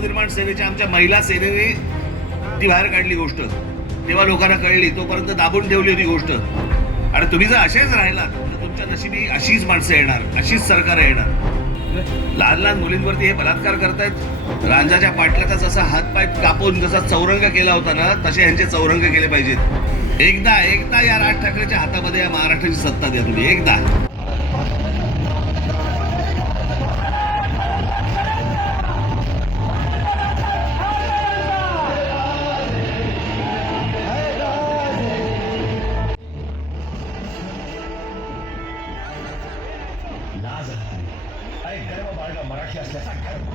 नवनिर्माण सेनेच्या आमच्या महिला सेनेने ती बाहेर काढली गोष्ट. तेव्हा लोकांना कळली तोपर्यंत दाबून ठेवली होती गोष्ट. आणि तुम्ही जर असेच राहिलात तर तुमच्या नशिबी अशीच माणसं येणार अशीच सरकार येणार. लहान लहान मुलींवरती हे बलात्कार करतायत. रांजाच्या पाटल्याचा जसा हातपाय कापून जसा चौरंग केला होता ना तसे यांचे चौरंग केले पाहिजेत. एकदा एकदा या राज ठाकरेच्या हातामध्ये या महाराष्ट्राची सत्ता द्या तुम्ही एकदा. आज अरे गर्व बाळगा मराठी असल्याचा गर्व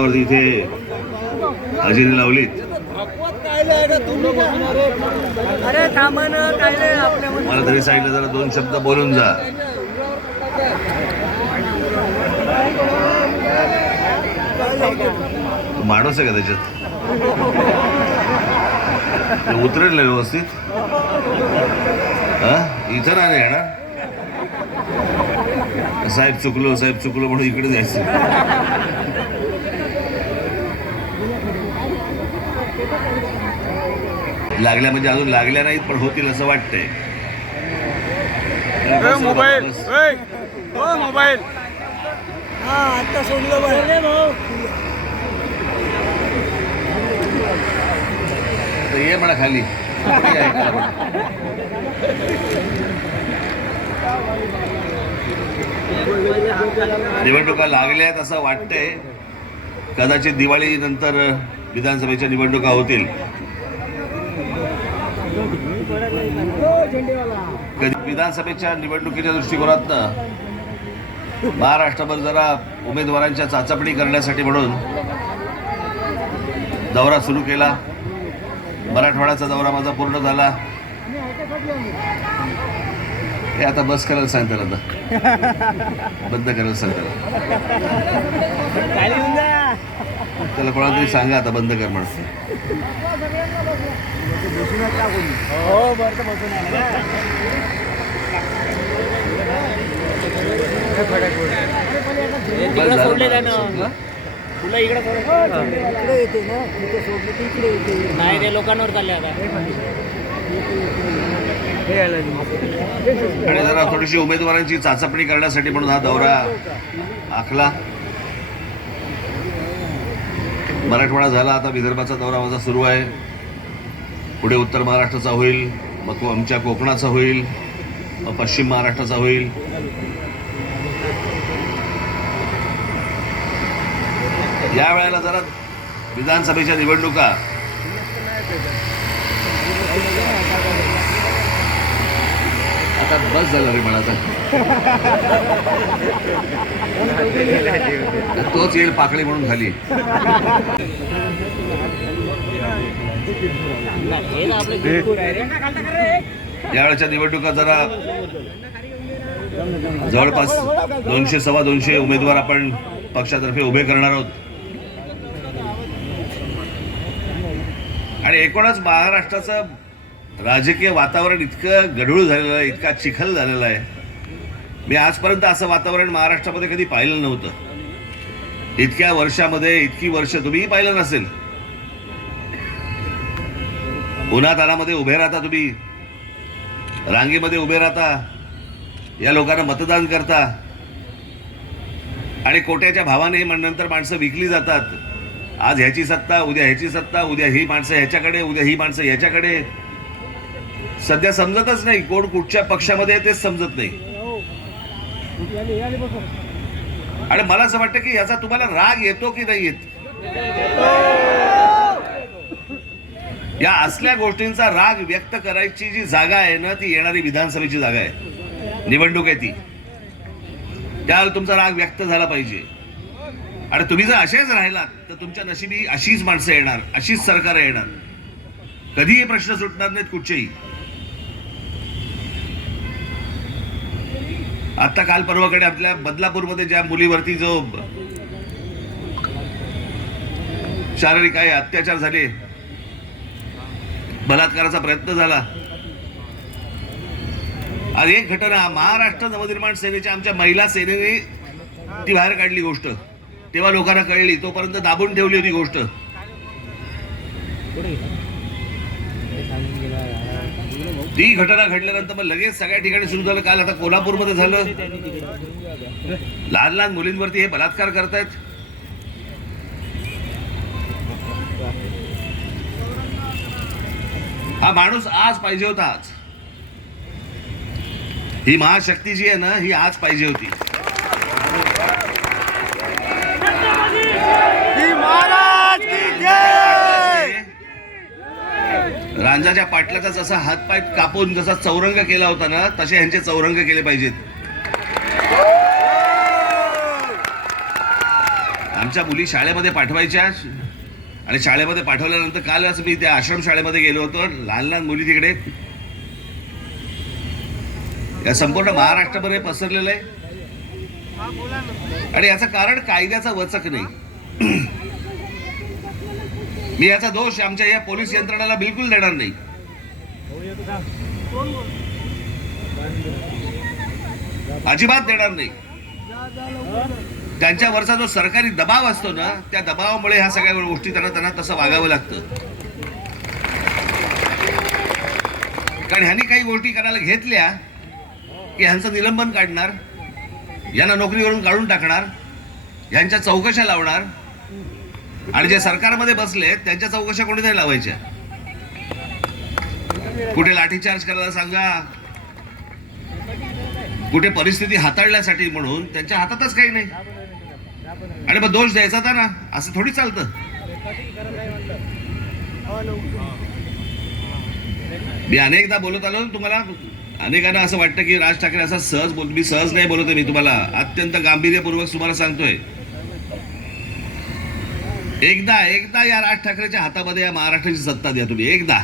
वरती इथे हजेरी लावलीत. अरे थांबा ना काय नाही आपल्या मला तरी सांगितलं जरा दोन शब्द बोलून जा. तो माणूस आहे का त्याच्यात? ते उतरेल ना व्यवस्थित? हा? इथं नाही येणार साहेब चुकलो साहेब चुकलो म्हणून इकडे जायचं. लागल्या म्हणजे अजून लागल्या नाहीत पण होतील असं वाटतंय. मोबाईल. मोबाईल. हा आता सोडलं ये म्हणा खाली. निवडणुका लागल्या आहेत असं वाटतंय. कदाचित दिवाळी नंतर विधानसभेच्या निवडणुका होतील. कधी विधानसभेच्या निवडणुकीच्या दृष्टिकोनातनं महाराष्ट्रभर जरा उमेदवारांच्या चाचपणी करण्यासाठी म्हणून दौरा सुरू केला. मराठवाड्याचा दौरा माझा पूर्ण झाला. हे आता बस करायला सांगतात आता. बंद करायला सांगतात. त्याला कोणाला तरी सांगा आता बंद कर म्हणून हो ना. तिकडे सोडले त्यानं. तुला इकडे इकडे येते ना. तिथे सोडले ते इकडे येते. नाही ते लोकांवर चालले आता. आणि जरा थोडीशी उमेदवारांची चाचपणी करण्यासाठी म्हणून हा दौरा आखला. मराठवाडा झाला आता विदर्भाचा दौरा माझा सुरू आहे. पुढे उत्तर महाराष्ट्राचा होईल मग आमच्या कोकणाचा होईल मग पश्चिम महाराष्ट्राचा होईल. या वेळेला जरा विधानसभेच्या निवडणुका हातात बस झालं रे मला तोच येईल पाकळी म्हणून खाली. यावेळेच्या निवडणुका जरा जवळपास दोनशे सव्वा दोनशे उमेदवार आपण पक्षातर्फे उभे करणार आहोत. आणि एकूणच महाराष्ट्राचं राजकीय वातावरण इतकं गढूळ झालेलं आहे इतका चिखल झालेला आहे. मी आजपर्यंत असं वातावरण महाराष्ट्रामध्ये कधी पाहिलं नव्हतं. इतक्या वर्षामध्ये इतकी वर्ष तुम्हीही पाहिलं नसेल. उन्हातानामध्ये उभे राहता तुम्ही. रांगेमध्ये उभे राहता. या लोकांना मतदान करता. आणि कोट्याच्या भावाने मग नंतर माणसं विकली जातात. आज ह्याची सत्ता उद्या ह्याची सत्ता उद्या ही माणसं ह्याच्याकडे उद्या ही माणसं ह्याच्याकडे. सध्या समजतच नाही कोण कुठच्या पक्षामध्ये आहे तेच समजत नाही. आणि मला असं वाटतं की याचा तुम्हाला राग येतो की नाही येत? या असल्या गोष्टींचा राग व्यक्त करायची जी जागा आहे ना ती येणारी विधानसभेची जागा आहे. निवडणूक आहे ती. त्यावर तुमचा राग व्यक्त झाला पाहिजे. आणि तुम्ही जर असेच राहिलात तर तुमच्या नशिबी अशीच माणसं येणार अशीच सरकार येणार. कधीही प्रश्न सुटणार नाहीत कुठचेही. आता काल परवाकडे आपल्या बदलापूरमध्ये ज्या मुलीवरती जो शारीरिक आहे अत्याचार झाले. बलात्काराचा प्रयत्न झाला. आणि एक घटना महाराष्ट्र नवनिर्माण सेनेच्या आमच्या महिला सेनेने ती बाहेर काढली गोष्ट. तेव्हा लोकांना कळली तोपर्यंत दाबून ठेवली होती गोष्ट. ती घटना घडल्यानंतर मग लगेच सगळ्या ठिकाणी सुरू झालं. काल आता कोल्हापूरमध्ये झालं. लहान लहान मुलींवरती हे बलात्कार करतायत. हा माणूस आज पाहिजे होता आज. ही महाशक्ती जी आहे ना ही आज पाहिजे होती महाराज की जय गांजाच्या पाटल्याचा जसा हातपाय कापून जसा चौरंग केला होता ना तसे ह्यांचे चौरंग केले पाहिजेत. आमच्या मुली शाळेमध्ये पाठवायच्या आणि शाळेमध्ये पाठवल्यानंतर कालच मी त्या आश्रम शाळेमध्ये गेलो होतो लहान लहान मुली तिकडे. या संपूर्ण महाराष्ट्रभर हे पसरलेलं आहे. आणि याचं कारण कायद्याचा वचक नाही. मी याचा दोष आमच्या या पोलीस यंत्रणाला बिलकुल देणार नाही. अजिबात देणार नाही. त्यांच्यावरचा जो सरकारी दबाव असतो ना त्या दबावामुळे ह्या सगळ्या गोष्टी त्यांना त्यांना तसं वागावं लागतं. कारण ह्यांनी काही गोष्टी करायला घेतल्या की ह्यांचं निलंबन काढणार यांना नोकरीवरून काढून टाकणार यांच्या चौकशा लावणार आणि जे सरकारमध्ये बसले त्यांच्या चौकशा कोणी नाही लावायच्या? कुठे लाठीचार्ज करायला सांगा? कुठे परिस्थिती हाताळण्यासाठी म्हणून त्यांच्या हातातच काही नाही. आणि मग दोष द्यायचा होता ना असं थोडी चालतं. मी अनेकदा बोलत आलो तुम्हाला अनेकांना असं वाटतं की राज ठाकरे असा सहज बोल मी सहज नाही बोलतो मी तुम्हाला. अत्यंत गांभीर्यपूर्वक तुम्हाला सांगतोय. एकदा एकदा या राज ठाकरेच्या हातामध्ये या महाराष्ट्राची सत्ता द्या तुम्ही. एकदा.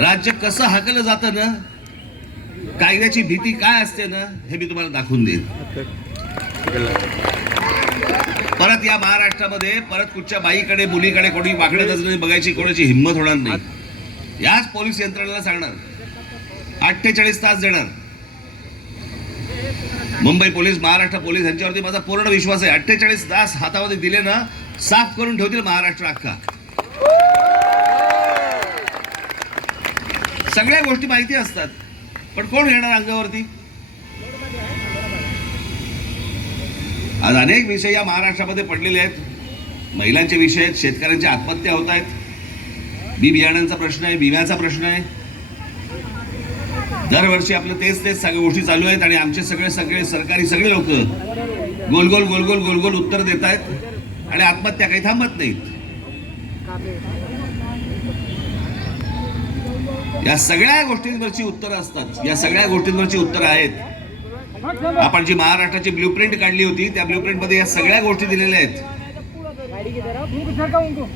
राज्य कसं हाकलं जातं ना कायद्याची भीती काय असते ना हे मी तुम्हाला दाखवून देईन. परत या महाराष्ट्रामध्ये परत कुठच्या बाईकडे मुलीकडे कोणी वाकडे नजरेने बघायची कोणाची हिंमत होणार नाही. याच पोलीस यंत्रणेला सांगणार. अठ्ठेचाळीस तास देणार. मुंबई पोलीस महाराष्ट्र पोलीस यांच्यावरती माझा पूर्ण विश्वास आहे. अठ्ठेचाळीस तास हातामध्ये दिले ना साफ करून ठेवतील महाराष्ट्र अख्खा. सगळ्या गोष्टी माहिती असतात. पण कोण घेणार अंगावरती? आज अनेक विषय या महाराष्ट्रामध्ये पडलेले आहेत. महिलांचे विषय आहेत शेतकऱ्यांच्या आत्महत्या होत आहेत. बी बियाण्यांचा प्रश्न आहे विम्याचा प्रश्न आहे. दरवर्षी आपलं तेच तेच सगळ्या गोष्टी चालू आहेत आणि आमचे सगळे सगळे सरकारी सगळे लोक गोलगोल गोलगोल गोलगोल उत्तर देत आहेत आणि आत्महत्या काही थांबत नाहीत. या सगळ्या गोष्टींवरची उत्तरं असतात. या सगळ्या गोष्टींवरची उत्तरं आहेत. आपण जी महाराष्ट्राची ब्ल्यूप्रिंट काढली होती त्या ब्ल्यूप्रिंटमध्ये या सगळ्या गोष्टी दिलेल्या आहेत.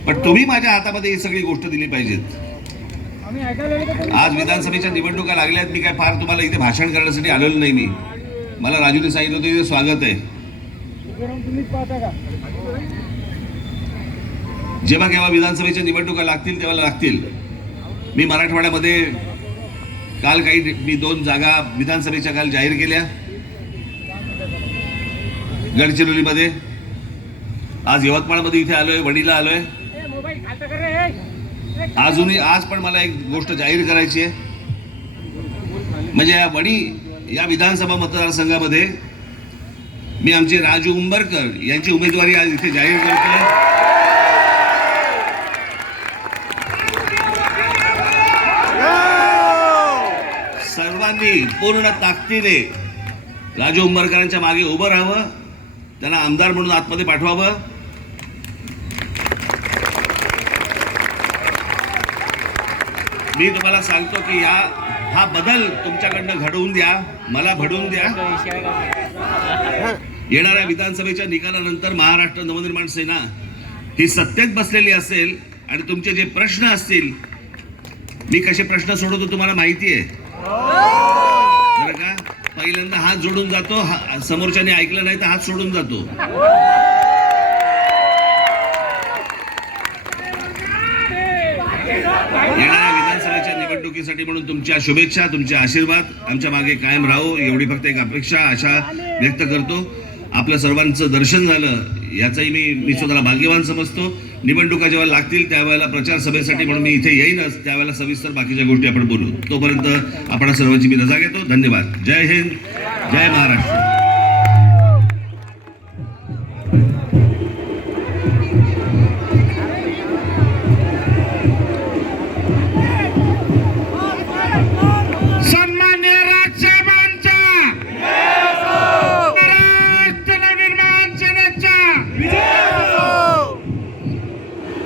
पण तुम्ही माझ्या हातामध्ये ही सगळी गोष्ट दिली पाहिजेत. आज विधानसभेच्या निवडणुका लागल्या आहेत. मी काय फार तुम्हाला इथे भाषण करण्यासाठी आलेलो नाही मी. मला राजूने सांगितलं होतं इथे स्वागत आहे. जेव्हा केव्हा विधानसभेच्या निवडणुका लागतील तेव्हा लागतील. मी मराठवाड्यामध्ये काल काही मी दोन जागा विधानसभेच्या काल जाहीर केल्या. गडचिरोलीमध्ये. आज यवतमाळमध्ये इथे आलोय वडीला आलोय. अजूनही आज पण मला एक गोष्ट जाहीर करायची आहे. म्हणजे या वणी या विधानसभा मतदारसंघामध्ये मी आमचे राजू उंबरकर यांची उमेदवारी आज इथे जाहीर करतो सर्वांनी पूर्ण ताकदीने राजू उंबरकरांच्या मागे उभं राहावं त्यांना आमदार म्हणून आतमध्ये पाठवावं. मी तुम्हाला सांगतो की या हा बदल तुमच्याकडनं घडवून द्या मला घडवून द्या. येणाऱ्या विधानसभेच्या निकालानंतर महाराष्ट्र नवनिर्माण सेना ही सत्तेत बसलेली असेल आणि तुमचे जे प्रश्न असतील मी कसे प्रश्न सोडवतो तुम्हाला माहिती आहे बरं का? पहिल्यांदा हात जोडून जातो हा- समोरच्याने ऐकलं नाही तर हात सोडून जातो येणाऱ्या विधानसभेच्या निवडणुकीसाठी म्हणून तुमच्या शुभेच्छा तुमचे आशीर्वाद. आमच्या मागे कायम राहो. एवढी फक्त एक अपेक्षा आशा व्यक्त करतो. आपल्या सर्वांचं दर्शन झालं याचाही मी मी स्वतःला भाग्यवान समजतो. निवडणुका जेव्हा लागतील त्यावेळेला प्रचार सभेसाठी म्हणून मी इथे येईनच. त्यावेळेला सविस्तर बाकीच्या गोष्टी आपण बोलू. तोपर्यंत आपण सर्वांची मी रजा घेतो. धन्यवाद. जय हिंद. जय महाराष्ट्र.